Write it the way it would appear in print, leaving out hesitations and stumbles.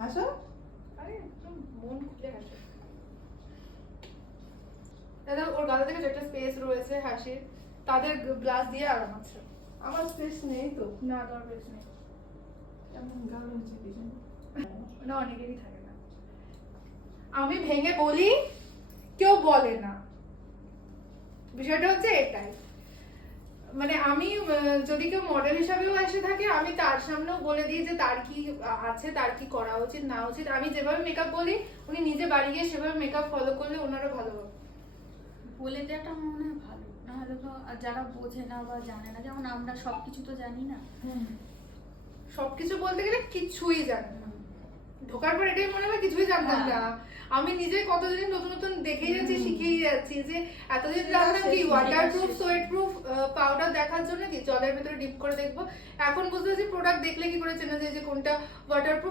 হাসো। আরে একদম মন খুলে হাসো। দাদা ওর গাল থেকে একটা স্পেস রয়েছে হাসির, তাদের গ্লাস দিয়ে আরাম আছে। আমার স্পেস নেই তো। না দরকার নেই, কেমন গাল হচ্ছে কি জানি। না অনেকেরই থাকে না। আমি ভেঙে বলি, কেউ বলে না, বিষয়টা হচ্ছে এটাই। মানে আমি যদি কেউ মডেল হিসাবেও এসে থাকে, আমি তার সামনেও বলে দিই যে তার কি আছে, তার কি করা উচিত না উচিত। আমি যেভাবে মেকআপ বলি, উনি নিজে বাড়ি গিয়ে সেভাবে মেকআপ ফলো করলে ওনারও ভালো হবে। বলে দেওয়াটা মনে হয় ভালো, না হলে তো আর যারা বোঝে না বা জানে না, যেমন আমরা সবকিছু তো জানি না। সবকিছু বলতে গেলে কিছুই জানি না, ঢোকার পর এটাই মনে হয় কিছুই জানতাম না। আমি নিজে কতদিন নতুন নতুন দেখেই যাচ্ছি, শিখেই যাচ্ছি। যে এতদিন জানতাম কি ওয়াটারপ্রুফ সোয়েট প্রুফ পাউডার দেখার জন্য কি জলের ভেতরে ডিপ করে দেখবো, এখন বুঝতে পারছি প্রোডাক্ট দেখলে কি করে চেনা যায় যে কোনটা ওয়াটারপ্রুফ